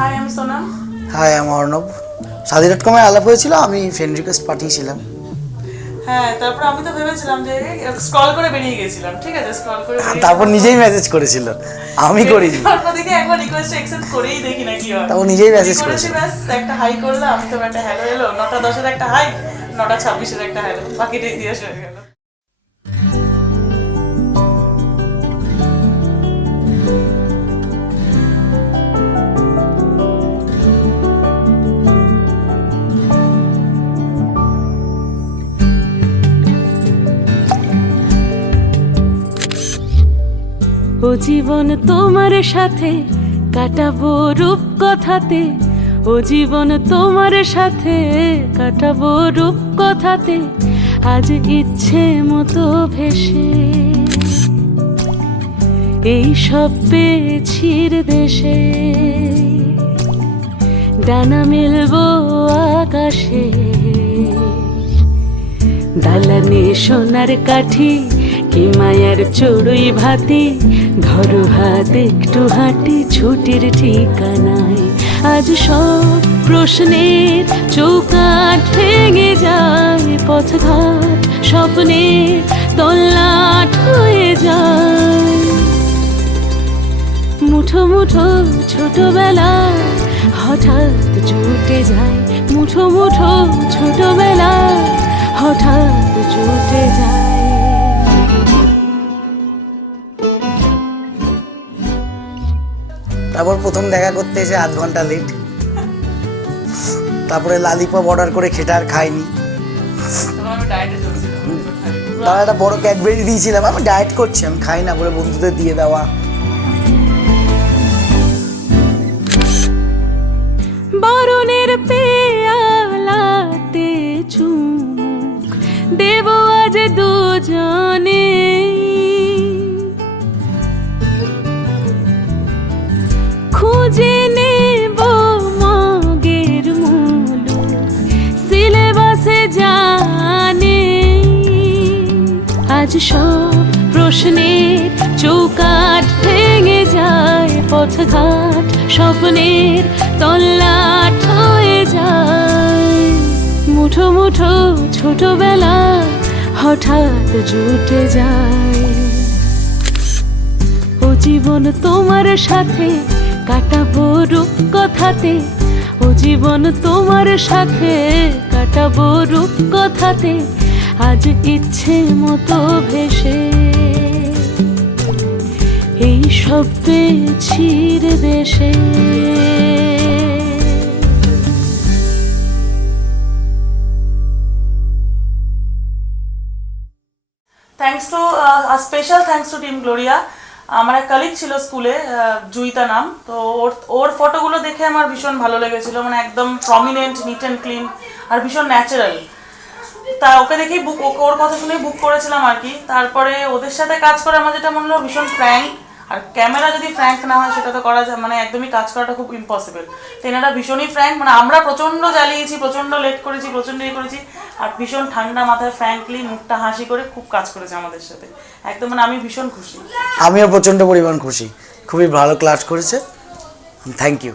High, আমি Sonam. High, আমি অর্ণব। সাদি.com-এ আলাপ হয়েছিল, আমি ফ্রেন্ড রিকোয়েস্ট পাঠিয়েছিলাম। হ্যাঁ, তারপর আমি তো ভেবেছিলাম যে স্ক্রল করে বেরিয়ে গেছিলাম, ঠিক আছে, স্ক্রল করে বেরিয়ে তারপর নিজেই মেসেজ করেছিল, আমি করিনি। তারপর দেখি একবার রিকোয়েস্ট অ্যাকসেপ্ট করেই দেখি না কি হয়। তারপর নিজেই মেসেজ করেছিল। ব্যাস একটা হাই করলাম, তো একটা হ্যালো এলো, 9:10-এর একটা হাই, 9:26-এর একটা হ্যালো, বাকিটা ইতিহাস হয়ে গেল। ও জীবন তোমার সাথে কাটাবো রূপ কথাতে, ও জীবন তোমার সাথে কাটাবো রূপ কথাতে, আজ ইচ্ছে মতো ভেসে এই সব পেয়েছির দেশে, ডানা মেলবো আকাশে, দালানে সোনার কাঠি কি মায়ার চড়ুই ভাতি, ধরো হাত একটু হাঁটি ছুটির ঠিকানায়, আজ সব প্রশ্নের চৌকাঠ ভেঙে যায়, পথঘাট স্বপ্নের তল্লাট হয়ে যায়, মুঠো মুঠো ছোটবেলা হঠাৎ জুটে যায়, মুঠো মুঠো ছোটবেলা হঠাৎ জুটে যায়। তারপর প্রথম দেখা করতে এসে 8 ঘন্টা লেট, তারপরে লালিপপ অর্ডার করে খেতে আর খাইনি। তারা একটা বড় ক্যাডবেরি দিয়েছিলাম, আমি ডায়েট করছি, আমি খাই না বলে বন্ধুদের দিয়ে দেওয়া। বরণের পেয়ালাতে চুমুক দেব আজ দুজনে, খুঁজে নেব মগের মুলুক সিলেবাসে জানে, আজ সব প্রশ্নের চৌকাঠ ভেঙে যায়, পথঘাট স্বপ্নের তল্লাট হয়ে যায়, মুঠো মুঠো ছোটবেলা হঠাৎ জুটে যায়, ও জীবন তোমার সাথে কাটাবো রূপ কথাতে, ও জীবন তোমার সাথে কাটাবো রূপ কথাতে, আজ ইচ্ছে মতো ভেসে এই সব পেয়েছির দেশে। Thanks to special thanks to team Gloria. আমার এক কালিগ ছিল স্কুলে, জুইতা নাম, তো ওর ফটোগুলো দেখে আমার ভীষণ ভালো লেগেছিল, মানে একদম প্রমিনেন্ট, নিট অ্যান্ড ক্লিন আর ভীষণ ন্যাচারাল। তা ওকে দেখেই ওর কথা শুনেই বুক করেছিলাম আর কি। তারপরে ওদের সাথে কাজ করে আমার যেটা মনে হলো ভীষণ ফ্র্যাঙ্ক, আর ক্যামেরা যদি ফ্র্যাঙ্ক না হয় সেটা তো করা যায়, মানে একদমই কাজ করাটা খুব ইম্পসিবল। তো এনারা ভীষণই ফ্র্যাঙ্ক, মানে আমরা প্রচণ্ড জ্বালিয়েছি, প্রচণ্ড লেট করেছি, প্রচণ্ড ইয়ে করেছি, আর ভীষণ ঠান্ডা মাথায় ফ্র্যাঙ্কলি মুখটা হাসি করে খুব কাজ করেছে আমাদের সাথে, একদম মানে আমি ভীষণ খুশি। আমিও প্রচণ্ড পরিমাণ খুশি, খুবই ভালো ক্লাস করেছে, থ্যাংক ইউ।